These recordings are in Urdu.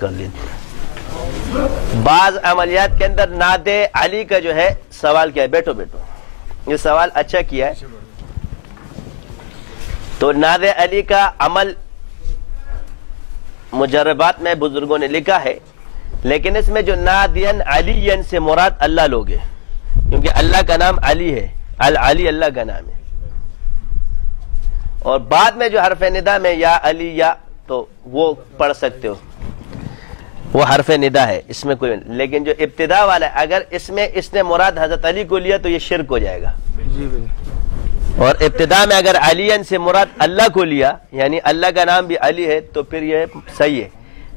کر لی۔ بعض عملیات کے اندر نعت علی کا جو ہے سوال کیا ہے، بیٹھو یہ سوال اچھا کیا ہے۔ تو نعت علی کا عمل مجربات میں بزرگوں نے لکھا ہے، لیکن اس میں جو نادین علی سے مراد اللہ لوگ ہیں، کیونکہ اللہ کا نام علی ہے، العلی اللہ کا نام ہے۔ اور بعد میں جو حرف ندا میں یا علی یا، تو وہ پڑھ سکتے ہو، وہ حرف ندا ہے، اس میں کوئی، لیکن جو ابتدا والا ہے اگر اس میں اس نے مراد حضرت علی کو لیا تو یہ شرک ہو جائے گا۔ اور ابتدا میں اگر علی سے مراد اللہ کو لیا، یعنی اللہ کا نام بھی علی ہے، تو پھر یہ صحیح ہے۔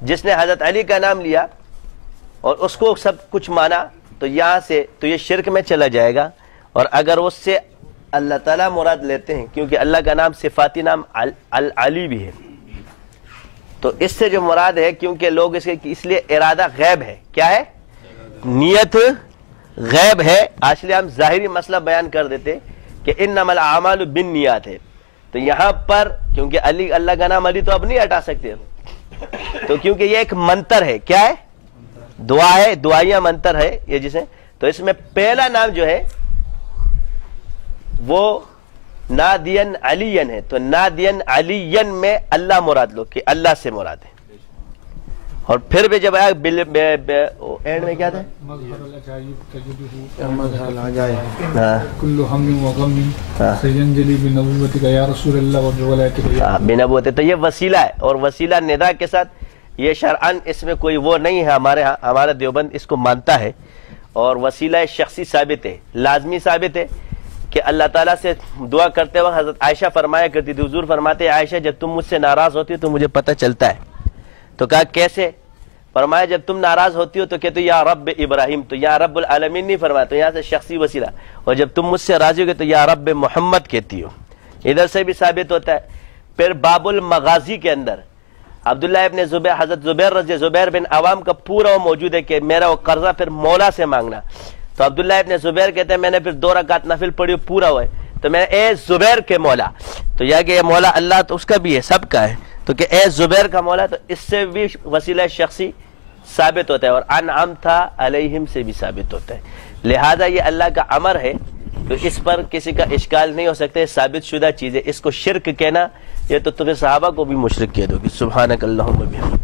جس نے حضرت علی کا نام لیا اور اس کو سب کچھ مانا تو یہاں سے تو یہ شرک میں چلا جائے گا۔ اور اگر اس سے اللہ تعالیٰ مراد لیتے ہیں، کیونکہ اللہ کا نام صفاتی نام العلی بھی ہے، تو اس سے جو مراد ہے، کیونکہ لوگ اس لیے ارادہ غیب ہے، کیا ہے؟ نیت غیب ہے۔ اس لیے ہم ظاہری مسئلہ بیان کر دیتے کہ انما الاعمال بالنیات ہے، تو یہاں پر کیونکہ علی، اللہ کا نام علی تو اب نہیں ہٹا سکتے، تو کیونکہ یہ ایک منتر ہے، کیا ہے؟ دعا ہے، دعائیہ منتر ہے یہ جسے، تو اس میں پہلا نام جو ہے وہ نادین علین ہے، تو نادین علین میں اللہ مراد لو کہ اللہ سے مراد ہے۔ اور پھر بھی جب آیا اینڈ میں کیا تھا؟ بنبوت، تو یہ وسیلہ ہے، اور وسیلہ ندا کے ساتھ یہ شرعاً اس میں کوئی وہ نہیں ہے، ہمارا دیوبند اس کو مانتا ہے، اور وسیلہ شخصی ثابت ہے، لازمی ثابت ہے کہ اللہ تعالیٰ سے دعا کرتے وقت حضرت عائشہ فرمایا کرتی تھی، حضور فرماتے عائشہ جب تم مجھ سے ناراض ہوتی ہو تو مجھے پتہ چلتا ہے۔ تو کہا کیسے؟ فرمایا جب تم ناراض ہوتی ہو تو کہتے یا رب ابراہیم، تو یا رب العالمین نہیں فرمایا، تو یہاں سے شخصی وسیلہ، اور جب تم مجھ سے راضی ہو گے تو یا رب محمد کہتی ہو، ادھر سے بھی ثابت ہوتا ہے۔ پھر باب المغازی کے اندر عبداللہ ابن زبیر، حضرت زبیر بن عوام کا پورا وہ موجود ہے کہ میرا وہ قرضہ پھر مولا سے مانگنا، تو عبداللہ ابن زبیر کہتے ہیں میں نے پھر 2 رکعت نفل پڑھی پورا ہوئے، تو میں اے زبیر کے مولا، تو یہ کہ یہ مولا اللہ تو اس کا بھی ہے، سب کا ہے، تو کہ اے زبیر کا مولا، تو اس سے بھی وسیلہ شخصی ثابت ہوتا ہے، اور انعمت علیہم سے بھی ثابت ہوتا ہے۔ لہذا یہ اللہ کا امر ہے، تو اس پر کسی کا اشکال نہیں ہو سکتا، ثابت شدہ چیز ہے۔ اس کو شرک کہنا یہ تو تمہیں صحابہ کو بھی مشرک کہہ دو گی۔ سبحانک اللہم و بحمدک۔